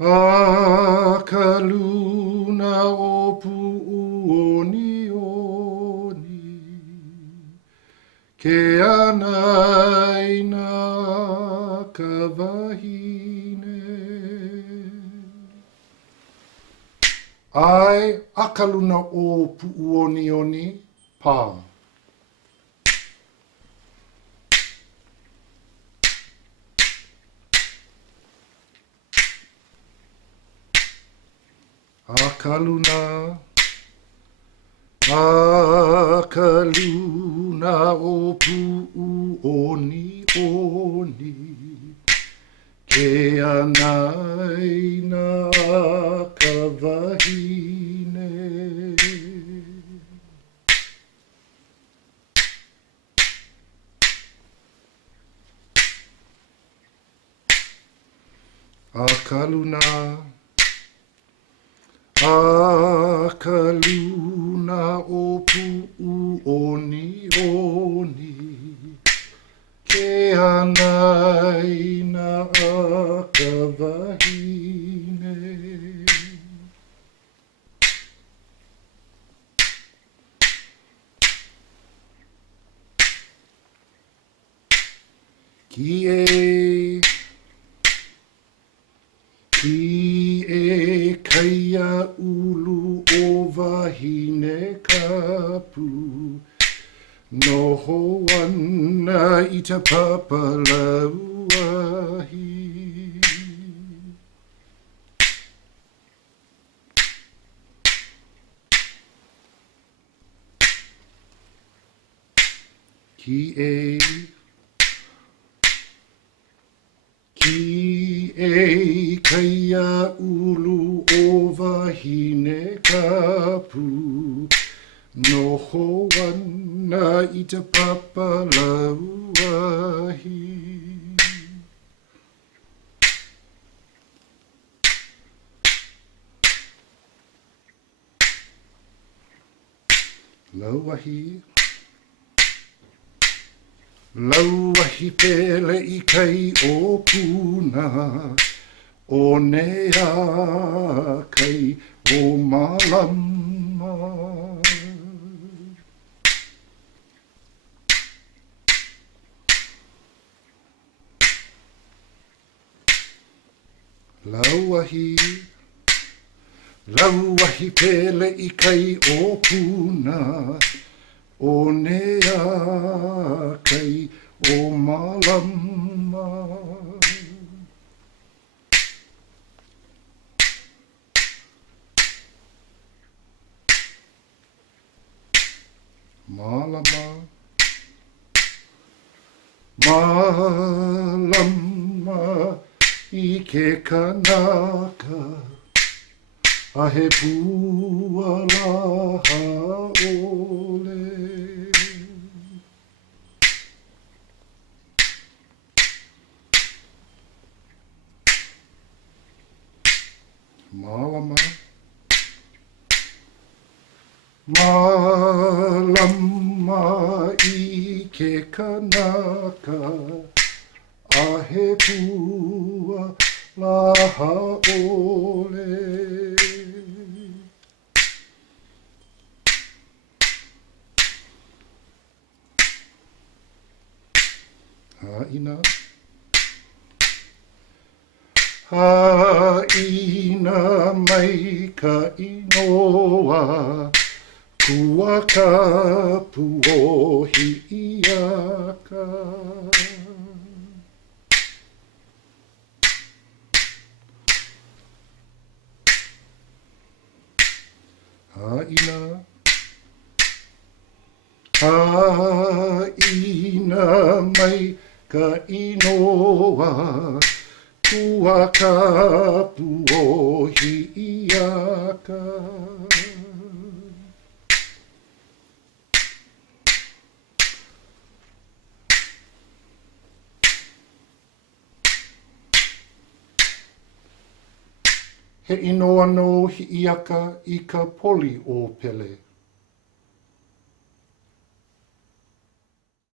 A ka luna o pu'uoni oni, ke anaina ka wahine. Ai, a ka luna o pu'uoni oni, pā. A ka luna o pu'uoni oni, ke anaina ka wahine. A ka luna o pu'uoni oni, ke anaina a ka wahine. Ki e kaia ulu o wahine kapu, noho ana i te papalauahi. Ki e kaia ulu o wahine kapu, noho ana i te papalauahi. Lauahi pele i kai o puna, o nea kai o malama. Lauahi pele i kai o puna, o nea kai o malama. Malama i ke kanaka, a he pualaha ole. Malama i ke kanaka, a he pualaha ole. Haina mai ka inoa, kua kapu o hi'iaka. Haina mai ka inoa, kua kapu o hi'iaka. He inoa no hi'iaka i ka poli o pele.